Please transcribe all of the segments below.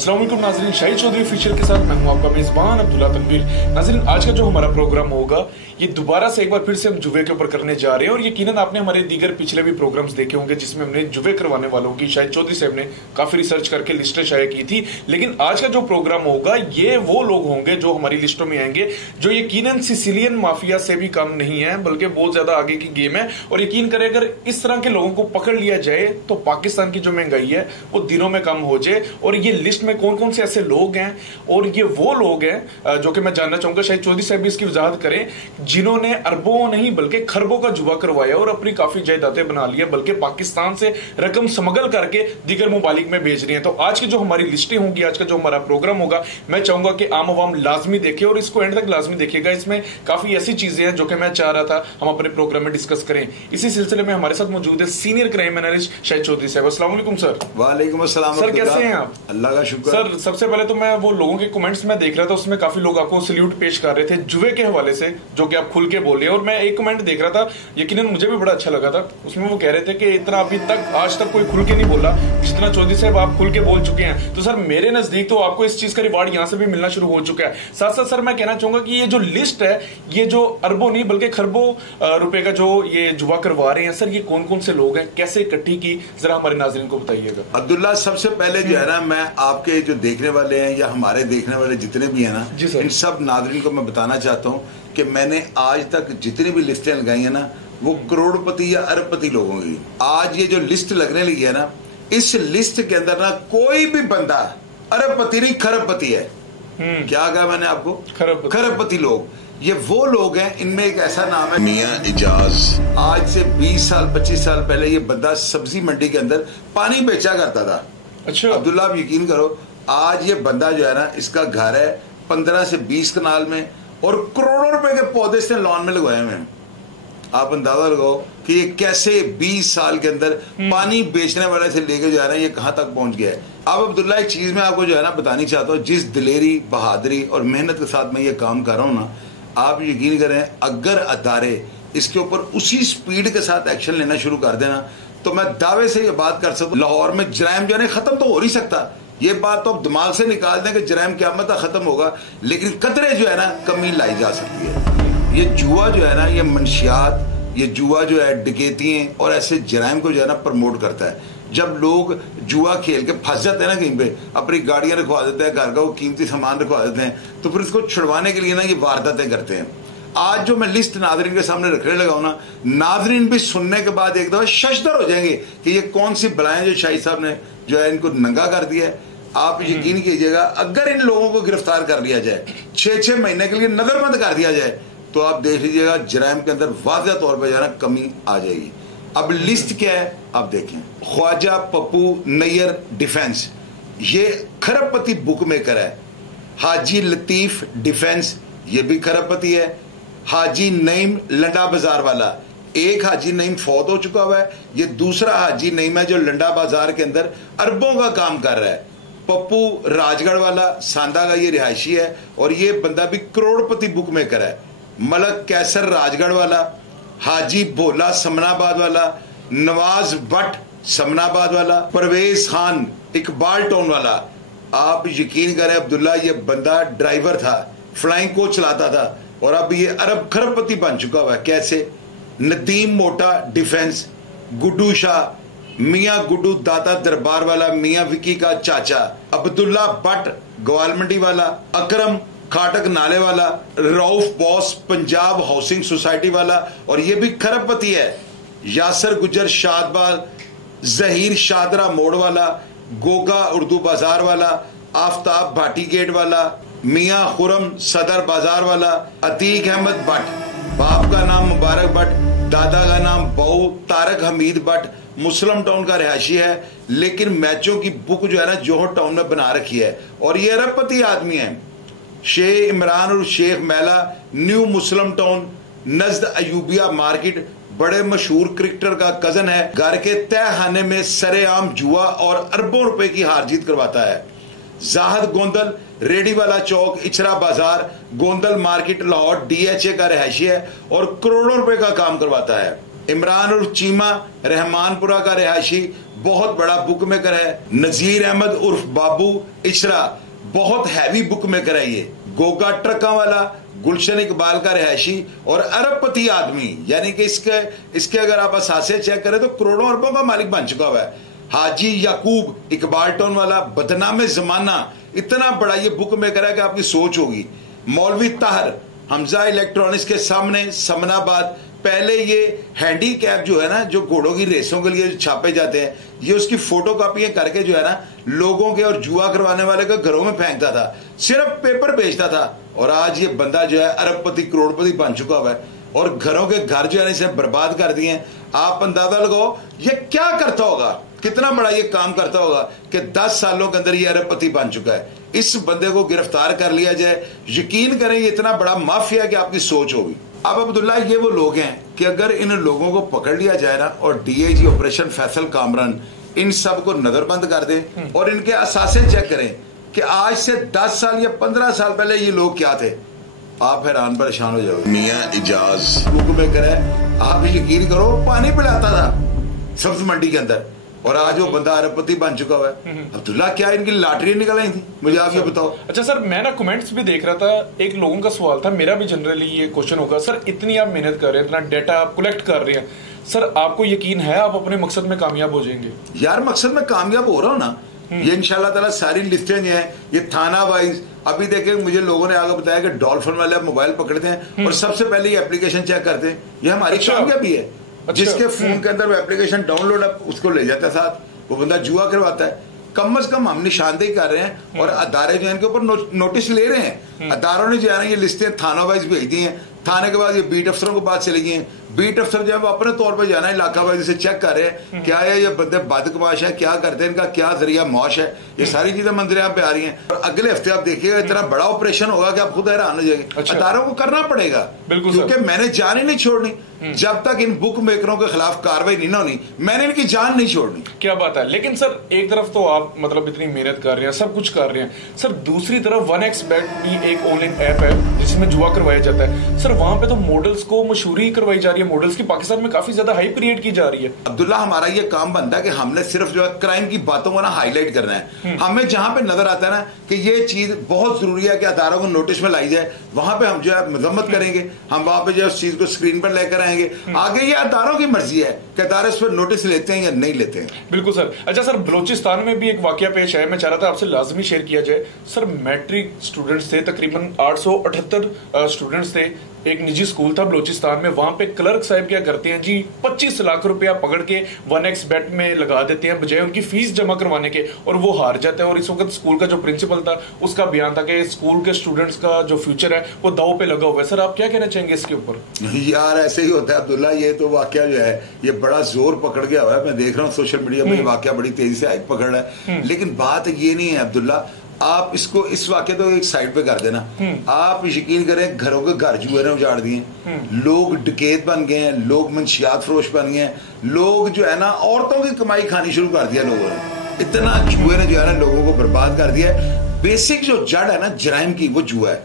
अस्सलामुअलैकुम नाज़रीन, शाहिद चौधरी ऑफिशियल के साथ मैं हूं आपका मेजबान अब्दुल्ला तनवीर। नाज़रीन, आज का जो हमारा प्रोग्राम होगा ये दोबारा से एक बार फिर से हम जुए के ऊपर करने जा रहे हैं। और यकीनन आपने हमारे दीगर पिछले भी प्रोग्राम्स देखे होंगे जिसमें हमने जुए करवाने वालों की शाहिद चौधरी साहब ने काफी रिसर्च करके लिस्टें शाया की थी। लेकिन आज का जो प्रोग्राम होगा ये वो लोग होंगे जो हमारी लिस्टों में आएंगे जो यकीनन सिसिलियन माफिया से भी कम नहीं है, बल्कि बहुत ज्यादा आगे की गेम है। और यकीन करें, अगर इस तरह के लोगों को पकड़ लिया जाए तो पाकिस्तान की जो महंगाई है वो दिनों में कम हो जाए। और ये लिस्ट में कौन कौन से ऐसे लोग हैं और ये वो लोग हैं जो कि मैं जानना चाहूंगा, शायद चौधरी साहब भी इसकी वजाहत करें, जिन्होंने अरबों नहीं बल्कि खरबों का जुआ करवाया और अपनी काफी जायदादें बना लिया, बल्कि पाकिस्तान से रकम स्मगल करके दीगर मुमालिक में भेज रही हैं। तो आज की जो हमारी लिस्टें होंगी, आज का जो हमारा प्रोग्राम होगा, मैं चाहूंगा कि आम आवाम लाजमी देखे और इसको एंड तक लाजमी देखिएगा। इसमें काफी ऐसी चीजें हैं जो कि मैं चाह रहा था हम अपने प्रोग्राम में डिस्कस करें। इसी सिलसिले में हमारे साथ मौजूद है senior crime analyst Shahid Chaudhary साहब। अस्सलाम वालेकुम सर। वालेकुम अस्सलाम सर, कैसे हैं आप? अल्लाह का शुक्र। सर, सबसे पहले तो मैं वो लोगों के कमेंट्स में देख रहा था, उसमें काफी लोग आपको सल्यूट पेश कर रहे थे जुए के हवाले से, जो कि आप खुल के बोल रहे हैं। और मैं एक कमेंट देख रहा था, यकीनन मुझे भी बड़ा अच्छा लगा था। उसमें वो कह रहे थे कि इतना अभी तक आज तक कोई खुल के नहीं बोला जितना चौधरी साहब आप खुल के बोल चुके हैं। तो सर, मेरे नजदीक तो आपको इस चीज का रिवार्ड यहाँ से भी मिलना शुरू हो चुका है। साथ साथ सर मैं कहना चाहूंगा कि ये जो लिस्ट है, ये जो अरबों नहीं बल्कि खरबों रुपए का जो ये जुआ करवा रहे हैं, सर ये कौन कौन से लोग हैं, कैसे इकट्ठी की, जरा हमारे नाज़रीन को बताइएगा। अब्दुल्ला, सबसे पहले जो है ना, मैं आपके जो देखने वाले हैं या हमारे देखने वाले जितने भी हैं ना, इन सब नाज़रीन को मैं बताना चाहता हूँ कि मैंने आज तक जितनी भी लिस्टें लगाई हैं ना, वो करोड़पति या अरबपति लोगों की। आज ये जो लिस्ट लगने लगी है ना, इस लिस्ट के अंदर ना कोई भी बंदा अरबपति नहीं खरबपति है। क्या कहा मैंने आपको? खरबपति लोग। ये वो लोग हैं, इनमें एक ऐसा नाम है मियां इजाज। आज से 20 साल 25 साल पहले ये बंदा सब्जी मंडी के अंदर पानी बेचा करता था। अच्छा अब्दुल्ला, आप यकीन करो, आज ये बंदा जो है ना, इसका घर है 15 से 20 कनाल में और करोड़ों रुपए के पौधे इसने लॉन में लगवाए हुए हैं। आप अंदाजा लगाओ कि ये कैसे 20 साल के अंदर पानी बेचने वाले से लेके जो है ना, ये कहां तक पहुंच गया है। अब अब्दुल्ला, एक चीज मैं आपको जो है ना बतानी चाहता हूँ, जिस दिलेरी, बहादुरी और मेहनत के साथ मैं ये काम कर रहा हूँ ना, आप यकीन करें, अगर अदारे इसके ऊपर उसी स्पीड के साथ एक्शन लेना शुरू कर देना, तो मैं दावे से ये बात कर सकता हूँ, लाहौर में जराइम जो है खत्म तो हो नहीं सकता। ये बात तो आप दिमाग से निकाल दें कि जराइम क़यामत तक खत्म होगा, लेकिन कतरे जो है ना कमी लाई जा सकती है। ये जुआ जो है ना, ये मंशियात, ये जुआ जो है डकैतियां और ऐसे जराइम को जो है ना प्रमोट करता है। जब लोग जुआ खेल के फंस जाते हैं ना कहीं पे, अपनी गाड़ियां रखवा देते हैं, घर का वो कीमती सामान रखवा देते हैं, तो फिर इसको छुड़वाने के लिए ना ये वारदातें करते हैं। आज जो मैं लिस्ट नाजरीन के सामने रखने लगा हूं ना, नाजरीन भी सुनने के बाद एक दफा शशदर हो जाएंगे कि ये कौन सी बलाएं जो शाहिद साहब ने जो है इनको नंगा कर दिया है। आप यकीन कीजिएगा, अगर इन लोगों को गिरफ्तार कर लिया जाए, 6-6 महीने के लिए नजरबंद कर दिया जाए, तो आप देख लीजिएगा जराइम के अंदर वाज़ेह तौर पर जाना कमी आ जाएगी। अब लिस्ट क्या है आप देखें। ख्वाजा पप्पू नैयर डिफेंस, ये खरबपति बुक मेकर है। हाजी लतीफ डिफेंस, ये भी खरबपति है। हाजी नईम लंडा बाजार वाला, एक हाजी नईम फौत हो चुका हुआ है, ये दूसरा हाजी नईम है जो लंडा बाजार के अंदर अरबों का काम कर रहा है। पप्पू राजगढ़ वाला सांदा का ये रिहायशी है और ये बंदा भी करोड़पति बुक मेकर है। मलक कैसर राजगढ़ वाला, हाजी भोला समनाबाद वाला, नवाज भट्ट समनाबाद वाला, परवेज खान इकबाल टाउन वाला। आप यकीन करें अब्दुल्ला, ये बंदा ड्राइवर था, फ्लाइंग कोच चलाता था और अब ये अरब खरबपति बन चुका हुआ है। कैसे? नदीम मोटा डिफेंस, गुड्डू शाह, मियां गुड्डू दाता दरबार वाला, मियां विकी का चाचा, अब्दुल्ला भट्ट ग्वालमंडी वाला, अकरम खाटक नाले वाला, Rauf boss Punjab housing society वाला और ये भी खरबपति है। यासर गुजर शादबाद, जहीर शादरा मोड़ वाला, गोगा उर्दू बाजार वाला, आफ्ताब भाटी गेट वाला, मियां खुरम सदर बाजार वाला, अतीक अहमद भट्ट, बाप का नाम मुबारक भट्ट, दादा का नाम बहू तारक हमीद भट्ट, मुस्लिम टाउन का रिहायशी है, लेकिन मैचों की बुक जो है ना जोहर टाउन में बना रखी है और ये अरबपति आदमी है। शेख इमरान और शेख मैला, न्यू मुस्लिम टाउन, नजद अयूबिया मार्केट, बड़े मशहूर क्रिकेटर का कजन है, घर के तहखाने में सरेआम जुआ और अरबों रुपए की हार जीत करवाता है। जाहिद गोंदल रेडी वाला चौक, इचरा बाजार, गोंदल मार्केट, लाहौर DHA का रहायशी है और करोड़ों रुपए का काम करवाता है। इमरान उर्फ चीमा रहमानपुरा का रहायशी, बहुत बड़ा बुक मेकर है। नजीर अहमद उर्फ बाबू इचरा, बहुत हैवी बुक मेकर है ये। गोगा ट्रका वाला, गुलशन इकबाल का रहायशी और अरबपति आदमी, यानी कि इसके अगर आप असासे चेक करें तो करोड़ों अरबों का मालिक बन चुका हुआ है। हाजी याकूब इकबाल टाउन वाला, बदनाम जमाना, इतना बड़ा ये बुक मेकर है कि आपकी सोच होगी। मौलवी ताहर हमजा इलेक्ट्रॉनिक्स के सामने समनाबाद, पहले ये हैंडीकैप जो है ना, जो घोड़ों की रेसों के लिए छापे जाते हैं, ये उसकी फोटो कॉपियां करके जो है ना लोगों के और जुआ करवाने वाले के घरों में फेंकता था, सिर्फ पेपर बेचता था। और आज ये बंदा जो है अरबपति करोड़पति बन चुका हुआ है और घरों के घर जो है इसे बर्बाद कर दिए हैं। आप अंदाजा लगाओ ये क्या करता होगा, कितना बड़ा ये काम करता होगा कि 10 सालों के अंदर ये अरबपति बन चुका है। इस बंदे को गिरफ्तार कर लिया जाए, यकीन करें ये इतना बड़ा माफिया कि आपकी सोच होगी। अब अब्दुल्ला ये वो लोग हैं कि अगर इन लोगों को पकड़ लिया जाए ना और DIG ऑपरेशन फैसल कामरान इन सब को नजरबंद कर दे और इनके असासे चेक करें कि आज से 10 साल या 15 साल पहले ये लोग क्या थे, आप हैरान परेशान हो जाओगे। मियां इजाज बुक मेकर है, आप यकीन करो पानी पिलाता था सब्ज मंडी के अंदर और आज वो बंदा अरबपति बन चुका हुआ है। अब्दुल्ला क्या इनकी लॉटरी निकल आई थी, मुझे आप ये बताओ। अच्छा सर, मैं ना कमेंट्स भी देख रहा था, एक लोगों का सवाल था, मेरा भी जनरली ये क्वेश्चन होगा, सर इतनी आप मेहनत कर रहे हैं, इतना डेटा आप कलेक्ट कर रहे हैं, सर आपको यकीन है आप अपने मकसद में कामयाब हो जाएंगे? यार मकसद में कामयाब हो रहा हूं ना, ये इंशाल्लाह ताला सारी लिस्टें हैं, ये थाना वाइज। अभी देखें मुझे लोगों ने आगे बताया कि डॉल्फिन वाले आप मोबाइल पकड़ते हैं और सबसे पहले ये एप्लीकेशन चेक करते हैं, ये हमारी कामयाबी है। जिसके फोन के अंदर वो एप्लीकेशन डाउनलोड है उसको ले जाता है साथ, वो बंदा जुआ करवाता है। कम से कम हम निशानदेही कर रहे हैं और अदारे जो है इनके ऊपर नोटिस ले रहे हैं। अदारों ने जो है ना ये लिस्टें थाना वाइज भेज दी हैं, थाने के बाद ये बीट अफसरों को बात चली गई है। बीट अफसर जो है वो अपने तौर पर जाना इलाका वाइज से चेक कर रहे हैं क्या है ये बंदे बदकमाश है, क्या करते हैं, इनका क्या जरिया मौश है, ये सारी चीजें मंदिर यहाँ पे आ रही हैं। और अगले हफ्ते आप देखिएगा इतना बड़ा ऑपरेशन होगा कि आप खुद हैरान हो जाएंगे। अदारों को करना पड़ेगा क्योंकि मैंने जान ही नहीं छोड़नी जब तक इन बुक मेकरों के खिलाफ कार्रवाई नहीं होनी, मैंने इनकी जान नहीं छोड़नी। क्या बात है। लेकिन सर एक तरफ तो आप मतलब इतनी मेहनत कर रहे हैं, सब कुछ कर रहे हैं, सर दूसरी तरफ 1xBet भी एक ऑनलाइन ऐप है जिसमें जुआ करवाया जाता है, सर वहां पे तो मॉडल्स को मशहूरी करवाई जा रही है, मॉडल्स की पाकिस्तान में काफी ज्यादा हाइप क्रिएट की जा रही है। अब्दुल्ला हमारा ये काम बनता है कि हमने सिर्फ जो है क्राइम की बातों को ना हाईलाइट करना है। हमें जहां पे नजर आता है ना कि ये चीज बहुत जरूरी है कि अदारों को नोटिस में लाई जाए, वहां पे हम जो है मजम्मत करेंगे, हम वहां पे जो है उस चीज को स्क्रीन पर लेकर आएंगे। आगे ये अदारों की मर्जी है कि अदारे इस पर नोटिस लेते हैं या नहीं लेते हैं। बिल्कुल सर। अच्छा सर, बलोचिस्तान में भी एक वाकया पेश है, मैं चाह रहा था आपसे लाजमी शेयर किया जाए। सर मैट्रिक स्टूडेंट्स थे, तकरीबन 878 स्टूडेंट्स थे, एक निजी स्कूल था बलोचिस्तान में, वहां पे क्लर्क साहब क्या करते हैं जी, 25 लाख रुपया पकड़ के 1xBet में लगा देते हैं बजाय उनकी फीस जमा करवाने के, और वो हार जाता है। और इस वक्त स्कूल का जो प्रिंसिपल था उसका बयान था कि स्कूल के स्टूडेंट्स का जो फ्यूचर है वो दाव पे लगा हुआ है। सर आप क्या कहना चाहेंगे इसके ऊपर? यार ऐसे ही होता है अब्दुल्ला, ये तो वाकया जो है ये बड़ा जोर पकड़ गया हुआ है। मैं देख रहा हूँ सोशल मीडिया में वाकया बड़ी तेजी से हाइप पकड़ रहा है, लेकिन बात ये नहीं है अब्दुल्ला, आप इसको इस वाक़े तो एक साइड पे कर देना। आप यकीन करें घरों के घर जुए ने उजाड़ दिए, लोग डकैत बन गए हैं, लोग मंशियात फरोश बन गए हैं, लोग जो है ना औरतों की कमाई खानी शुरू कर दिया लोगों ने। इतना जुए ने जो है ना लोगों को बर्बाद कर दिया। बेसिक जो जड़ है ना जराइम की वो जुआ है,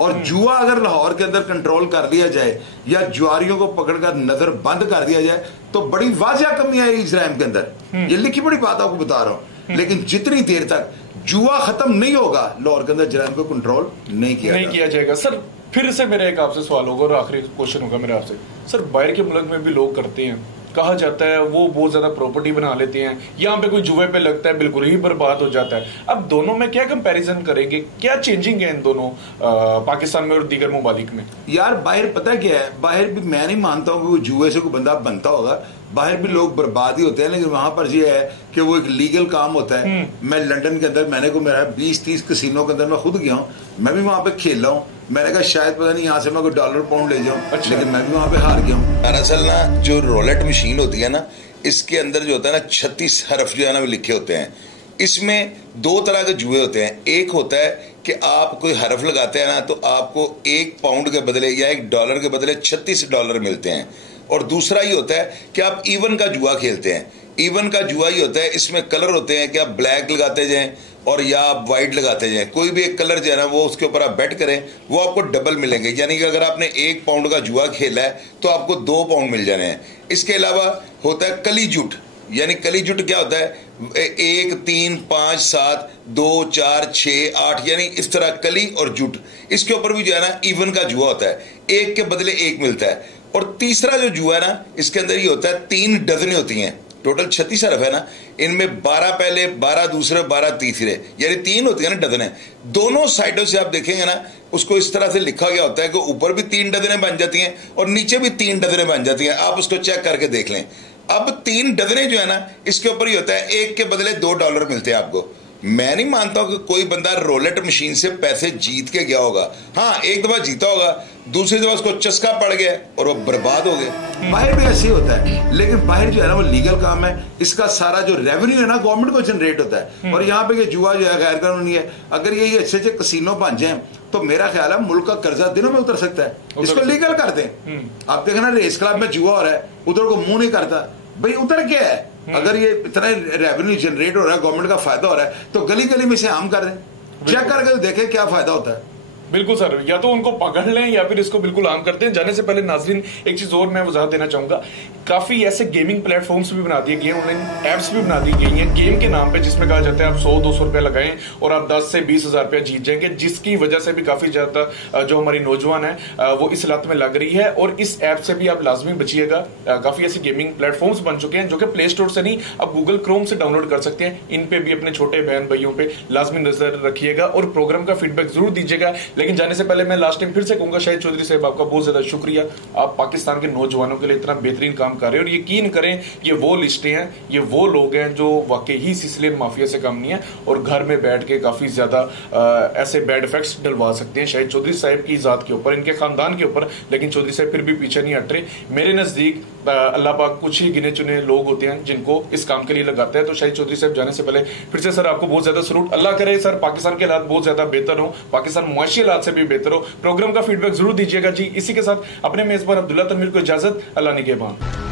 और जुआ अगर लाहौर के अंदर कंट्रोल कर लिया जाए या जुआरियों को पकड़कर नजर बंद कर दिया जाए तो बड़ी वाजिया कमी आएगी जराइम के अंदर। ये लिखी बड़ी बात आपको बता रहा हूँ, लेकिन जितनी देर तक जुआ खत्म नहीं होगा लाहौर के अंदर जराइम को कंट्रोल नहीं किया जाएगा। सर फिर से मेरा एक आपसे सवाल होगा और आखिरी क्वेश्चन होगा मेरा आपसे। सर बाहर के मुल्क में भी लोग करते हैं, कहा जाता है वो बहुत ज्यादा प्रॉपर्टी बना लेते हैं, यहाँ पे कोई जुए पे लगता है बिल्कुल ही बर्बाद हो जाता है। अब दोनों में क्या कंपैरिजन करेंगे, क्या चेंजिंग है इन दोनों पाकिस्तान में और दीगर ममालिक में? यार बाहर पता क्या है, बाहर भी मैं नहीं मानता हूँ कि वो जुए से कोई बंदा बनता होगा, बाहर भी लोग बर्बाद ही होते हैं, लेकिन वहां पर ये है कि वो एक लीगल काम होता है। मैं लंदन के अंदर मैंने को मेरा 20-30 कसिनो के अंदर मैं खुद गया हूँ, मैं भी वहां पे खेल रहा हूँ। मैंने कहा शायद पता नहीं यहाँ से मैं कोई डॉलर पाउंड ले जाऊँ, लेकिन मैं भी वहां पे हार गया हूँ। दरअसल ना जो रोलेट मशीन होती है ना, इसके अंदर जो होता है ना 36 हरफ जो है ना वो लिखे होते हैं। इसमें 2 तरह के जुए होते हैं। एक होता है कि आप कोई हरफ लगाते हैं ना तो आपको 1 पाउंड के बदले या $1 के बदले $36 मिलते हैं। और दूसरा ये होता है कि आप इवन का जुआ खेलते हैं। इवन का जुआ ही होता है, इसमें कलर होते हैं कि आप ब्लैक लगाते जाएं और या आप वाइट लगाते जाएं, कोई भी एक कलर जो है ना वो उसके ऊपर आप बेट करें, वो आपको डबल मिलेंगे। यानी कि अगर आपने 1 पाउंड का जुआ खेला है तो आपको 2 पाउंड मिल जाने हैं। इसके अलावा होता है कली जुट। यानी कली जुट क्या होता है, 1 3 5 7 2 4 6 8, यानी इस तरह कली और जुट, इसके ऊपर भी जो है ना इवन का जुआ होता है, 1 के बदले 1 मिलता है। और तीसरा जो जुआ है ना, इसके अंदर ये होता है 3 डजनें होती हैं, टोटल 36 हरफ है ना, इनमें 12 पहले 12 दूसरे 12 तीसरे, यानी 3 होती है ना डजनें। दोनों साइडों से आप देखेंगे ना, उसको इस तरह से लिखा गया होता है कि ऊपर भी 3 डजनें बन जाती हैं और नीचे भी 3 डजनें बन जाती हैं। आप उसको चेक करके देख लें। अब 3 डजनें जो है ना, इसके ऊपर ही होता है 1 के बदले $2 मिलते हैं आपको। मैं नहीं मानता हूं कि कोई बंदा रोलेट मशीन से पैसे जीत के गया होगा। हाँ, एक दफा जीता होगा, दूसरी दफा उसको चस्का पड़ गया और वो बर्बाद हो गए। बाहर भी ऐसे ही होता है, लेकिन बाहर जो है ना वो लीगल काम है। इसका सारा जो रेवेन्यू है ना गवर्नमेंट को जनरेट होता है। और यहाँ पे ये जुआ जो है गैर कानूनी है। अगर ये अच्छे अच्छे कसीनो बन जाए तो मेरा ख्याल है मुल्क का कर्जा दिनों में उतर सकता है। इसको लीगल कर दें। आप देखना रेस क्लब में जुआ हो रहा है, उधर को मुंह नहीं करता, भाई उतर क्या है। अगर ये इतना रेवेन्यू जनरेट हो रहा है, गवर्नमेंट का फायदा हो रहा है, तो गली गली में से आम कर दें, चेक करके देखें क्या फायदा होता है। बिल्कुल सर, या तो उनको पकड़ लें या फिर इसको बिल्कुल आम करते हैं। जाने से पहले नाजरीन एक चीज और मैं वजाहत देना चाहूंगा, काफी ऐसे गेमिंग प्लेटफॉर्म्स भी बना दिए गए हैं, ऑनलाइन एप्स भी बना दी गई हैं गेम के नाम पे, जिसमें कहा जाता है आप 100-200 रुपया लगाएं और आप 10 से 20 हजार रुपया जीत जाएंगे, जिसकी वजह से भी काफी ज्यादा जो हमारी नौजवान है वो इस लत में लग रही है। और इस ऐप से भी आप लाजमी बचिएगा। काफी ऐसे गेमिंग प्लेटफॉर्म्स बन चुके हैं जो कि प्ले स्टोर से नहीं, आप गूगल क्रोम से डाउनलोड कर सकते हैं। इन पे भी अपने छोटे बहन भाइयों पे लाजमी नजर रखिएगा और प्रोग्राम का फीडबैक जरूर दीजिएगा। लेकिन जाने से पहले मैं लास्ट टाइम फिर से कहूंगा, शाहिद चौधरी साहब आपका बहुत ज्यादा शुक्रिया। आप पाकिस्तान के नौजवानों के लिए इतना बेहतरीन काम कर रहे हैं और यकीन करें ये वो लिस्टें हैं, ये वो लोग हैं जो वाकई ही सिलसिले माफिया से कम नहीं है और घर में बैठ के काफी ज्यादा ऐसे बैड इफेक्ट्स डलवा सकते हैं शाहिद चौधरी साहब की जात के ऊपर, इनके खानदान के ऊपर। लेकिन चौधरी साहब फिर भी पीछे नहीं हट रहे। मेरे नजदीक अल्लाह पाक कुछ ही गिने चुने लोग होते हैं जिनको इस काम के लिए लगाते हैं। तो शाहिद चौधरी साहब जाने से पहले फिर से सर आपको बहुत ज्यादा सलूट। अल्लाह करे सर पाकिस्तान के हालात बहुत ज्यादा बेहतर हो, पाकिस्तान मुआशी हालात से भी बेहतर हो। प्रोग्राम का फीडबैक जरूर दीजिएगा जी। इसी के साथ अपने मेजबान अब्दुल्ला तनवीर को इजाजत, अल्लाह निगहबान।